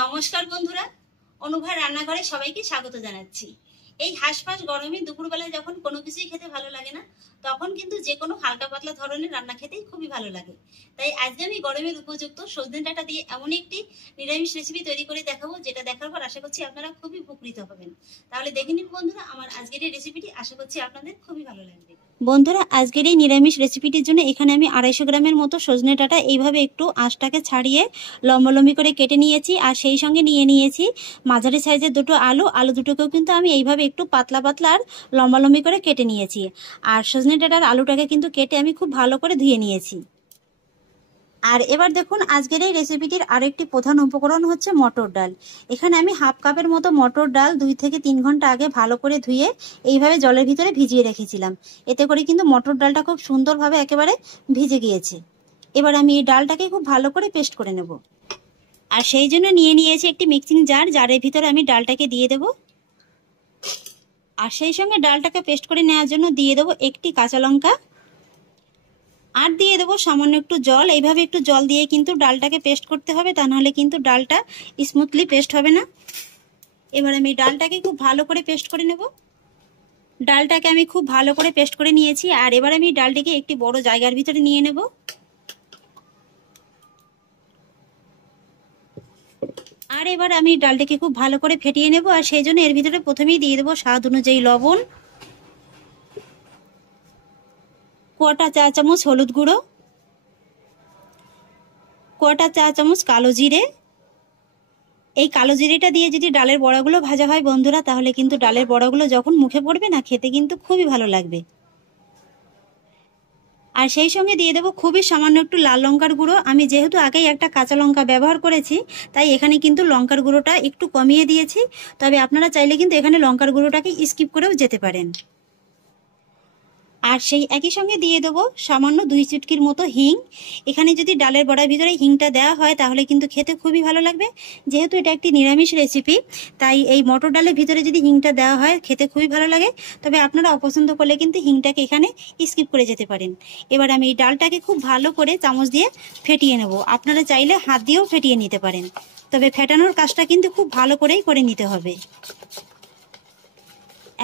নমস্কার বন্ধুরা, অনুভা রান্নাঘরে সবাইকে স্বাগত জানাচ্ছি। এই হাঁসফাঁস গরমে দুপুরবেলায় যখন কোনো কিছুই খেতে ভালো লাগে না, তখন কিন্তু যে কোনো হালকা পাতলা ধরনের রান্না খেতেই খুবই ভালো লাগে। তাই আজকে আমি গরমের উপযুক্ত সজনে ডাঁটা দিয়ে এমন একটি নিরামিষ রেসিপি তৈরি করে দেখাবো, যেটা দেখার পর আশা করছি আপনারা খুবই উপকৃত হবেন। তাহলে দেখে নিন বন্ধুরা, আমার আজকের এই রেসিপিটি আশা করছি আপনাদের খুবই ভালো লাগবে। বন্ধুরা, আজকের এই নিরামিষ রেসিপিটির জন্য এখানে আমি 250 গ্রামের মতো সজনে ডাঁটা এইভাবে একটু আঁশটাকে ছাড়িয়ে লম্বালম্বি করে কেটে নিয়েছি। আর সেই সঙ্গে নিয়েছি মাঝারি সাইজের দুটো আলু দুটোকেও কিন্তু আমি এইভাবে একটু পাতলা পাতলা আর লম্বালম্বি করে কেটে নিয়েছি। আর সজনে ডাঁটার আলুটাকে কিন্তু কেটে আমি খুব ভালো করে ধুয়ে নিয়েছি। আর এবার দেখুন, আজকের এই রেসিপিটির আরেকটি প্রধান উপকরণ হচ্ছে মটর ডাল। এখানে আমি হাফ কাপের মতো মটর ডাল 2 থেকে 3 ঘন্টা আগে ভালো করে ধুয়ে এইভাবে জলের ভিতরে ভিজিয়ে রেখেছিলাম। এতে করে কিন্তু মটর ডালটা খুব সুন্দরভাবে একেবারে ভিজে গিয়েছে। এবার আমি এই ডালটাকে খুব ভালো করে পেস্ট করে নেব। আর সেই জন্য নিয়েছি একটি মিক্সিং জারের ভিতরে আমি ডালটাকে দিয়ে দেব। আর সেই সঙ্গে ডালটাকে পেস্ট করে নেওয়ার জন্য দিয়ে দেবো একটি কাঁচা লঙ্কা, আর দিয়ে দেবো সামান্য একটু জল। এইভাবে একটু জল দিয়ে কিন্তু ডালটাকে পেস্ট করতে হবে, তা নাহলে কিন্তু ডালটা স্মুথলি পেস্ট হবে না। এবার আমি ডালটাকে খুব ভালো করে পেস্ট করে নেব। ডালটাকে আমি খুব ভালো করে পেস্ট করে নিয়েছি। আর এবার আমি ডালটিকে একটি বড় জায়গার ভিতরে নিয়ে নেব। আর এবার আমি ডালটাকে খুব ভালো করে ফেটিয়ে নেব। আর সেই জন্য এর ভিতরে প্রথমেই দিয়ে দেবো স্বাদ অনুযায়ী লবণ, কোয়াটা চা চামচ হলুদ গুঁড়ো, কোয়াটা চা চামচ কালো জিরে। এই কালো জিরেটা দিয়ে যদি ডালের বড়াগুলো ভাজা হয় বন্ধুরা, তাহলে কিন্তু ডালের বড়াগুলো যখন মুখে পড়বে না, খেতে কিন্তু খুবই ভালো লাগবে। আর সেই সঙ্গে দিয়ে দেবো খুবই সামান্য একটু লাল লঙ্কার গুঁড়ো। আমি যেহেতু আগেই একটা কাঁচা লঙ্কা ব্যবহার করেছি, তাই এখানে কিন্তু লঙ্কার গুঁড়োটা একটু কমিয়ে দিয়েছি। তবে আপনারা চাইলে কিন্তু এখানে লঙ্কার গুঁড়োটাকে স্কিপ করেও যেতে পারেন। আর সেই একই সঙ্গে দিয়ে দেবো সামান্য 2 চুটকির মতো হিং। এখানে যদি ডালের বড়ার ভিতরে হিংটা দেওয়া হয় তাহলে কিন্তু খেতে খুবই ভালো লাগবে। যেহেতু এটা একটি নিরামিষ রেসিপি, তাই এই মটর ডালের ভিতরে যদি হিংটা দেওয়া হয় খেতে খুবই ভালো লাগে। তবে আপনারা অপছন্দ করলে কিন্তু হিংটাকে এখানে স্কিপ করে যেতে পারেন। এবার আমি এই ডালটাকে খুব ভালো করে চামচ দিয়ে ফেটিয়ে নেব। আপনারা চাইলে হাত দিয়েও ফেটিয়ে নিতে পারেন, তবে ফেটানোর কাজটা কিন্তু খুব ভালো করেই করে নিতে হবে।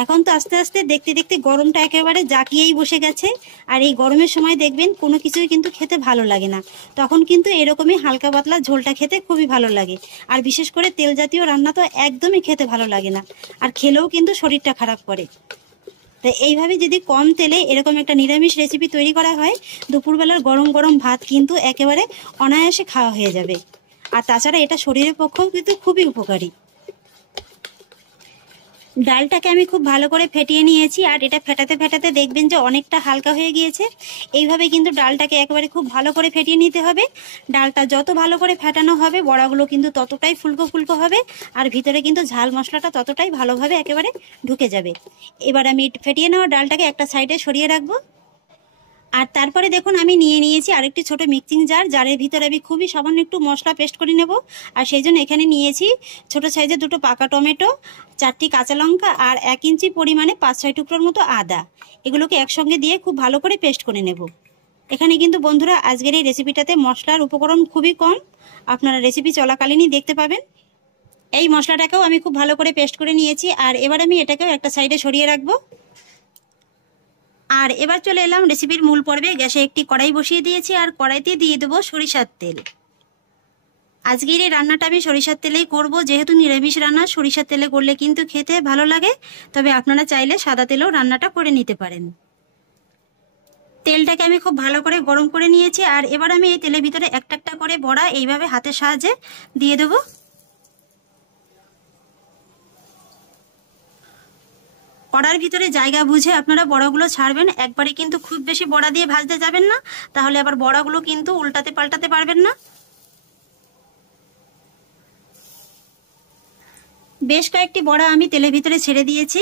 এখন তো আস্তে আস্তে দেখতে দেখতে গরমটা একেবারে জাঁকিয়েই বসে গেছে। আর এই গরমের সময় দেখবেন কোনো কিছুই কিন্তু খেতে ভালো লাগে না, তখন কিন্তু এরকমই হালকা পাতলা ঝোলটা খেতে খুবই ভালো লাগে। আর বিশেষ করে তেল জাতীয় রান্না তো একদমই খেতে ভালো লাগে না, আর খেলেও কিন্তু শরীরটা খারাপ করে। তাই এইভাবে যদি কম তেলে এরকম একটা নিরামিষ রেসিপি তৈরি করা হয়, দুপুরবেলার গরম গরম ভাত কিন্তু একেবারে অনায়াসে খাওয়া হয়ে যাবে। আর তাছাড়া এটা শরীরের পক্ষেও কিন্তু খুবই উপকারী। ডালটাকে আমি খুব ভালো করে ফেটিয়ে নিয়েছি। আর এটা ফেটাতে ফেটাতে দেখবেন যে অনেকটা হালকা হয়ে গিয়েছে। এইভাবে কিন্তু ডালটাকে একেবারে খুব ভালো করে ফেটিয়ে নিতে হবে। ডালটা যত ভালো করে ফেটানো হবে বড়াগুলো কিন্তু ততটাই ফুলকো ফুলকো হবে, আর ভিতরে কিন্তু ঝাল মশলাটা ততটাই ভালোভাবে একেবারে ঢুকে যাবে। এবার আমি ফেটিয়ে নেওয়া ডালটাকে একটা সাইডে সরিয়ে রাখবো। আর তারপরে দেখুন, আমি নিয়েছি আরেকটি ছোট মিক্সিং জারের ভিতরে আমি খুবই সামান্য একটু মশলা পেস্ট করে নেব। আর সেই জন্য এখানে নিয়েছি ছোট সাইজের 2টো পাকা টমেটো, 4টি কাঁচা লঙ্কা, আর 1 ইঞ্চি পরিমাণে 5-6 টুকরোর মতো আদা। এগুলোকে একসঙ্গে দিয়ে খুব ভালো করে পেস্ট করে নেব। এখানে কিন্তু বন্ধুরা আজকের এই রেসিপিটাতে মশলার উপকরণ খুবই কম, আপনারা রেসিপি চলাকালীনই দেখতে পাবেন। এই মশলাটাকেও আমি খুব ভালো করে পেস্ট করে নিয়েছি। আর এবার আমি এটাকেও একটা সাইডে সরিয়ে রাখবো। আর এবার চলে এলাম রেসিপির মূল পর্বে। গ্যাসে একটি কড়াই বসিয়ে দিয়েছি, আর কড়াইতে দিয়ে দেবো সরিষার তেল। আজকের এই রান্নাটা আমি সরিষার তেলেই করব, যেহেতু নিরামিষ রান্না সরিষার তেলে করলে কিন্তু খেতে ভালো লাগে। তবে আপনারা চাইলে সাদা তেলেও রান্নাটা করে নিতে পারেন। তেলটাকে আমি খুব ভালো করে গরম করে নিয়েছি। আর এবার আমি এই তেলের ভিতরে একটা একটা করে বড়া এইভাবে হাতের সাহায্যে দিয়ে দেবো। কড়ার ভিতরে জায়গা বুঝে আপনারা বড়াগুলো ছাড়বেন। একবারে কিন্তু খুব বেশি বড়া দিয়ে ভাজতে যাবেন না, তাহলে আবার বড়াগুলো কিন্তু উল্টাতে পাল্টাতে পারবেন না। বেশ কয়েকটি বড়া আমি তেলের ভিতরে ছেড়ে দিয়েছি।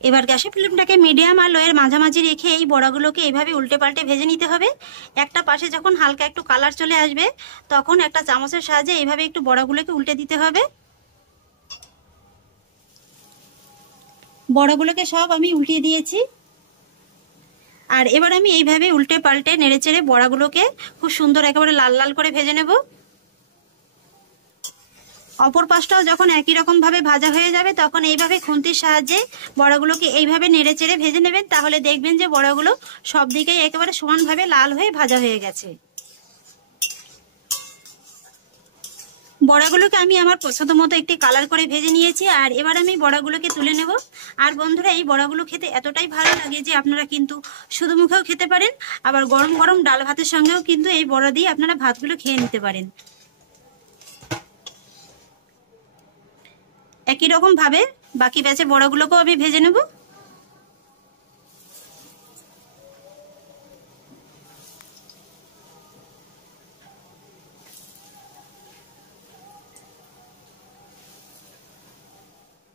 এবার গ্যাসের ফ্লেমটাকে মিডিয়াম আর লোয়ের মাঝামাঝি রেখে এই বড়াগুলোকে এইভাবে উল্টে পাল্টে ভেজে নিতে হবে। একটা পাশে যখন হালকা একটু কালার চলে আসবে, তখন একটা চামচের সাহায্যে এইভাবে একটু বড়াগুলোকে উল্টে দিতে হবে। বড়াগুলোকে সব আমি উল্টিয়ে দিয়েছি। আর এবার আমি এইভাবে উল্টে পাল্টে নেড়েচেড়ে বড়াগুলোকে খুব সুন্দর একেবারে লাল লাল করে ভেজে নেব। অপর পাশটাও যখন একই রকম ভাবে ভাজা হয়ে যাবে তখন এইভাবে খুন্তির সাহায্যে বড়াগুলোকে এইভাবে নেড়ে চেড়ে ভেজে নেবেন, তাহলে দেখবেন যে বড়াগুলো সব দিকেই একেবারে সমানভাবে লাল হয়ে ভাজা হয়ে গেছে। বড়াগুলোকে আমি আমার পছন্দ মতো একটি কালার করে ভেজে নিয়েছি, আর এবার আমি বড়াগুলোকে তুলে নেব। আর বন্ধুরা, এই বড়াগুলো খেতে এতটাই ভালো লাগে যে আপনারা কিন্তু শুধু মুখেও খেতে পারেন, আবার গরম গরম ডাল ভাতের সঙ্গেও কিন্তু এই বড়া দিয়ে আপনারা ভাতগুলো খেয়ে নিতে পারেন। একই রকম ভাবে বাকি ব্যাচের বড়াগুলোকেও আমি ভেজে নেব।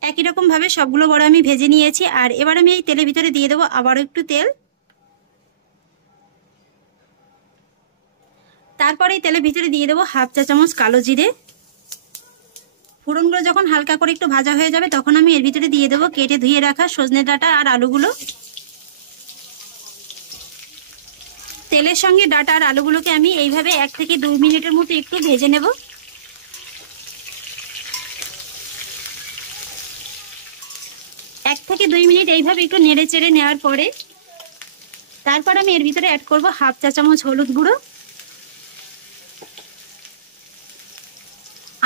একই রকম ভাবে সবগুলো বড়া আমি ভেজে নিয়েছি, আর এবার আমি এই তেলের ভিতরে দিয়ে দেবো আবারও একটু তেল। তারপরে এই তেলের ভিতরে দিয়ে দেবো হাফ চা চামচ কালো জিরে। ফোড়নগুলো যখন হালকা করে একটু ভাজা হয়ে যাবে তখন আমি এর ভিতরে দিয়ে দেবো কেটে ধুয়ে রাখা সজনে ডাঁটা আর আলুগুলো। তেলের সঙ্গে ডাঁটা আর আলুগুলোকে আমি এইভাবে 1 থেকে 2 মিনিটের মতো একটু ভেজে নেব। 1 থেকে 2 মিনিট এইভাবে একটু নেড়ে চেড়ে নেওয়ার পরে তারপর আমি এর ভিতরে অ্যাড করব হাফ চা চামচ হলুদ গুঁড়ো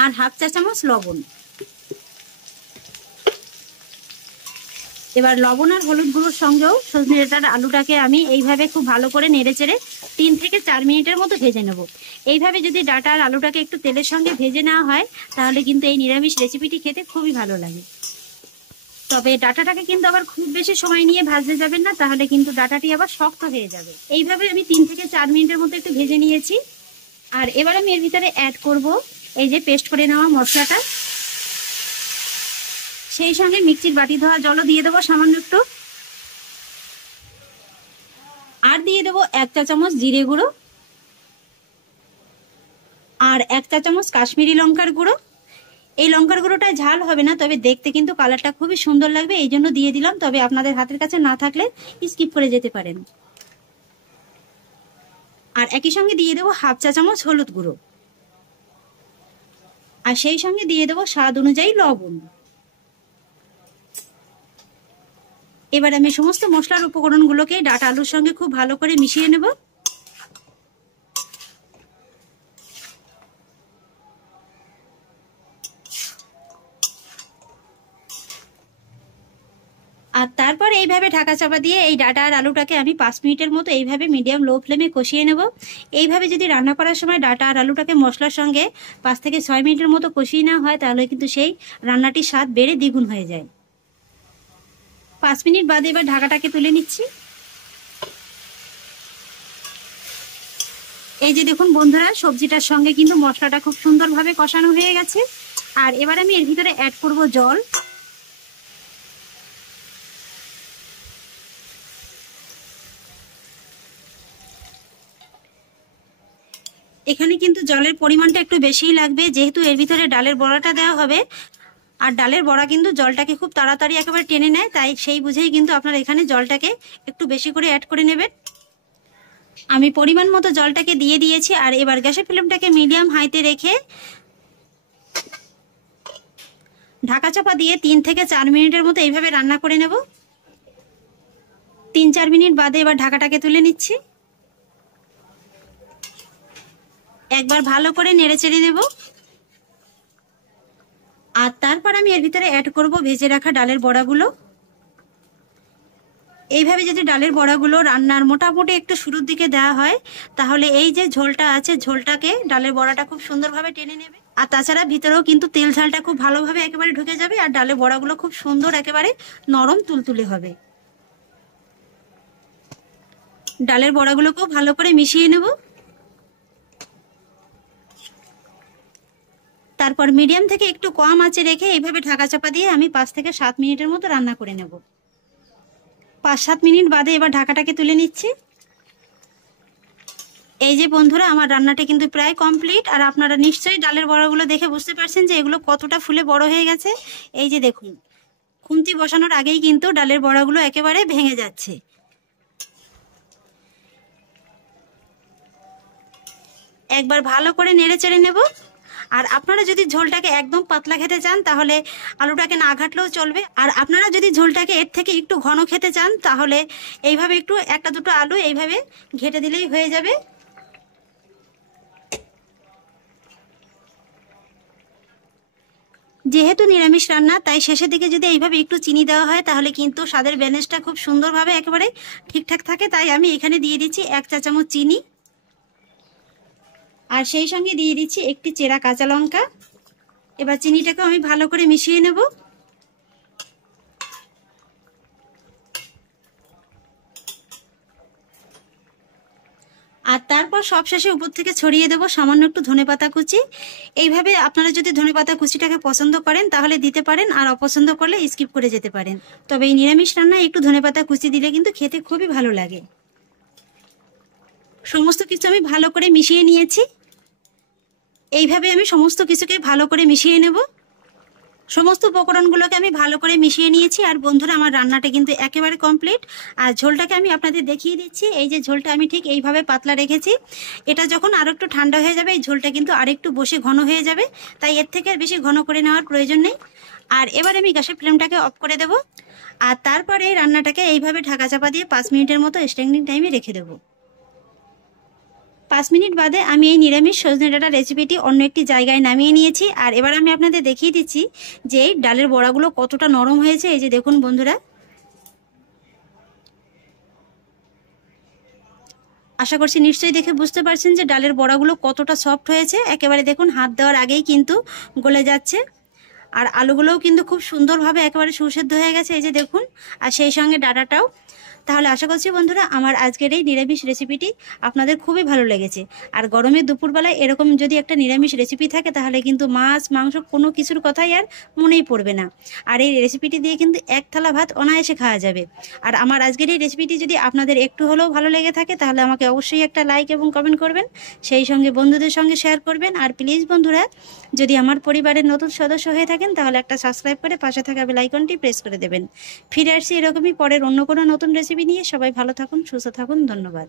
আর হাফ চা চামচ লবণ। এবার লবণ আর হলুদ গুঁড়োর সঙ্গেও সজনে ডাঁটার আলুটাকে আমি এইভাবে খুব ভালো করে নেড়ে চেড়ে 3 থেকে 4 মিনিটের মতো ভেজে নেব। এইভাবে যদি ডাঁটা আর আলুটাকে একটু তেলের সঙ্গে ভেজে নেওয়া হয় তাহলে কিন্তু এই নিরামিষ রেসিপিটি খেতে খুবই ভালো লাগে। তবে ডাঁটাটাকে কিন্তু আবার খুব বেশি সময় নিয়ে ভাজতে যাবেন না, তাহলে কিন্তু ডাঁটাটি আবার শক্ত হয়ে যাবে। এইভাবে আমি 3 থেকে 4 মিনিটের মতো একটু ভেজে নিয়েছি, আর এবার আমি এর ভিতরে অ্যাড করব এই যে পেস্ট করে নেওয়া মশলাটা, সেই সঙ্গে মিক্সির বাটি ধোয়া জলও দিয়ে দেবো সামান্য একটু, আর দিয়ে দেবো 1 চা চামচ জিরে গুঁড়ো আর 1 চা চামচ কাশ্মীরি লঙ্কার গুঁড়ো। এই লঙ্কার গুঁড়োটা ঝাল হবে না, তবে দেখতে কিন্তু কালারটা খুবই সুন্দর লাগবে, এই জন্য দিয়ে দিলাম। তবে আপনাদের হাতের কাছে না থাকলে স্কিপ করে যেতে পারেন। আর একই সঙ্গে দিয়ে দেবো হাফ চা চামচ হলুদ গুঁড়ো, আর সেই সঙ্গে দিয়ে দেবো স্বাদ অনুযায়ী লবণ। এবার আমি সমস্ত মশলার উপকরণগুলোকে ডাঁটা আলুর সঙ্গে খুব ভালো করে মিশিয়ে নেব। আর তারপর এইভাবে ঢাকা চাপা দিয়ে এই ডাঁটা আর আলুটাকে আমি 5 মিনিটের মতো এইভাবে মিডিয়াম লো ফ্লেমে কষিয়ে নেব। এইভাবে যদি রান্না করার সময় ডাঁটা আর আলুটাকে মশলার সঙ্গে 5 থেকে 6 মিনিটের মতো কষিয়ে নেওয়া হয় তাহলে কিন্তু সেই রান্নাটির স্বাদ বেড়ে দ্বিগুণ হয়ে যায়। 5 মিনিট বাদে এবার ঢাকাটাকে তুলে নিচ্ছি। এই যে দেখুন বন্ধুরা, সবজিটার সঙ্গে কিন্তু মশলাটা খুব সুন্দরভাবে কষানো হয়ে গেছে। আর এবার আমি এর ভিতরে অ্যাড করব জল। এখানে কিন্তু জলের পরিমাণটা একটু বেশিই লাগবে, যেহেতু এর ভিতরে ডালের বড়াটা দেওয়া হবে, আর ডালের বড়া কিন্তু জলটাকে খুব তাড়াতাড়ি একেবারে টেনে নেয়, তাই সেই বুঝেই কিন্তু আপনারা এখানে জলটাকে একটু বেশি করে অ্যাড করে নেবেন। আমি পরিমাণ মতো জলটাকে দিয়ে দিয়েছি, আর এবার গ্যাসের ফ্লেমটাকে মিডিয়াম হাইতে রেখে ঢাকা চাপা দিয়ে 3 থেকে 4 মিনিটের মতো এইভাবে রান্না করে নেব। 3-4 মিনিট বাদে এবার ঢাকাটাকে তুলে নিচ্ছি। একবার ভালো করে নেড়ে চেড়ে নেব, আর তারপর আমি এর ভিতরে অ্যাড করব ভেজে রাখা ডালের বড়াগুলো। এইভাবে যদি ডালের বড়াগুলো রান্নার মোটামুটি একটু শুরুর দিকে দেওয়া হয় তাহলে এই যে ঝোলটা আছে ঝোলটাকে ডালের বড়াটা খুব সুন্দরভাবে টেনে নেবে। আর তাছাড়া ভিতরেও কিন্তু তেল ঝালটা খুব ভালোভাবে একেবারে ঢুকে যাবে, আর ডালের বড়াগুলো খুব সুন্দর একেবারে নরম তুলতুলে হবে। ডালের বড়াগুলোকেও ভালো করে মিশিয়ে নেব। তারপর মিডিয়াম থেকে একটু কম আঁচে রেখে এইভাবে ঢাকা চাপা দিয়ে আমি 5 থেকে 7 মিনিটের মতো রান্না করে নেব। 5-7 মিনিট বাদে এবার ঢাকাটাকে তুলে নিচ্ছি। এই যে বন্ধুরা, আমার রান্নাটা কিন্তু প্রায় কমপ্লিট, আর আপনারা নিশ্চয়ই ডালের বড়াগুলো দেখে বুঝতে পারছেন যে এগুলো কতটা ফুলে বড় হয়ে গেছে। এই যে দেখুন, খুন্তি বসানোর আগেই কিন্তু ডালের বড়াগুলো একেবারে ভেঙে যাচ্ছে। একবার ভালো করে নেড়ে চেড়ে নেব, আর আপনারা যদি ঝোলটাকে একদম পাতলা খেতে চান তাহলে আলুটাকে না ঘাটলেও চলবে। আর আপনারা যদি ঝোলটাকে এর থেকে একটু ঘন খেতে চান তাহলে এইভাবে একটু একটা দুটো আলু এইভাবে ঘেটে দিলেই হয়ে যাবে। যেহেতু নিরামিষ রান্না তাই শেষের দিকে যদি এইভাবে একটু চিনি দেওয়া হয় তাহলে কিন্তু স্বাদের ব্যালেন্সটা খুব সুন্দরভাবে একেবারে ঠিকঠাক থাকে। তাই আমি এখানে দিয়ে দিচ্ছি 1 চা চামচ চিনি, আর সেই সঙ্গে দিয়ে দিচ্ছি একটি চেরা কাঁচা লঙ্কা। এবার চিনিটাকে আমি ভালো করে মিশিয়ে নেব। আর তারপর সবশেষে উপর থেকে ছড়িয়ে দেবো সামান্য একটু ধনেপাতা কুচি। এইভাবে আপনারা যদি ধনেপাতা কুচিটাকে পছন্দ করেন তাহলে দিতে পারেন, আর অপছন্দ করলে স্কিপ করে যেতে পারেন। তবে এই নিরামিষ রান্নায় একটু ধনেপাতা কুচি দিলে কিন্তু খেতে খুবই ভালো লাগে। সমস্ত কিছু আমি ভালো করে মিশিয়ে নিয়েছি। এইভাবে আমি সমস্ত কিছুকে ভালো করে মিশিয়ে নেব। সমস্ত উপকরণগুলোকে আমি ভালো করে মিশিয়ে নিয়েছি। আর বন্ধুরা, আমার রান্নাটা কিন্তু একেবারে কমপ্লিট। আর ঝোলটাকে আমি আপনাদের দেখিয়ে দিচ্ছি। এই যে ঝোলটা আমি ঠিক এইভাবে পাতলা রেখেছি। এটা যখন আরো একটু ঠান্ডা হয়ে যাবে এই ঝোলটা কিন্তু আরেকটু বসে ঘন হয়ে যাবে, তাই এর থেকে আর বেশি ঘন করে নেওয়ার প্রয়োজন নেই। আর এবার আমি গ্যাসের ফ্লেমটাকে অফ করে দেব। আর তারপরে এই রান্নাটাকে এইভাবে ঢাকা চাপা দিয়ে 5 মিনিটের মতো স্ট্যান্ডিং টাইমে রেখে দেবো। 5 মিনিট বাদে আমি এই নিরামিষ সজনে ডাঁটা রেসিপিটি অন্য একটি জায়গায় নামিয়ে নিয়েছি। আর এবার আমি আপনাদের দেখিয়ে দিচ্ছি যে এই ডালের বড়াগুলো কতটা নরম হয়েছে। এই যে দেখুন বন্ধুরা, আশা করছি নিশ্চয়ই দেখে বুঝতে পারছেন যে ডালের বড়াগুলো কতটা সফট হয়েছে। একেবারে দেখুন হাত দেওয়ার আগেই কিন্তু গলে যাচ্ছে। আর আলুগুলোও কিন্তু খুব সুন্দরভাবে একেবারে সুসেদ্ধ হয়ে গেছে, এই যে দেখুন। আর সেই সঙ্গে ডাঁটাটাও। তাহলে আশা করছি বন্ধুরা আমার আজকের এই নিরামিষ রেসিপিটি আপনাদের খুবই ভালো লেগেছে। আর গরমের দুপুরবেলায় এরকম যদি একটা নিরামিষ রেসিপি থাকে তাহলে কিন্তু মাছ মাংস কোনো কিছুর কথাই আর মনেই পড়বে না। আর এই রেসিপিটি দিয়ে কিন্তু 1 থালা ভাত অনায়াসে খাওয়া যাবে। আর আমার আজকের এই রেসিপিটি যদি আপনাদের একটু হলেও ভালো লেগে থাকে তাহলে আমাকে অবশ্যই একটা লাইক এবং কমেন্ট করবেন, সেই সঙ্গে বন্ধুদের সঙ্গে শেয়ার করবেন। আর প্লিজ বন্ধুরা, যদি আমার পরিবারের নতুন সদস্য হয়ে থাকেন তাহলে একটা সাবস্ক্রাইব করে পাশে থাকা বেল আইকনটি প্রেস করে দেবেন। ফিরে আসছি এরকমই পরের অন্য কোনো নতুন রেসিপি নিয়ে। সবাই ভালো থাকুন, সুস্থ থাকুন, ধন্যবাদ।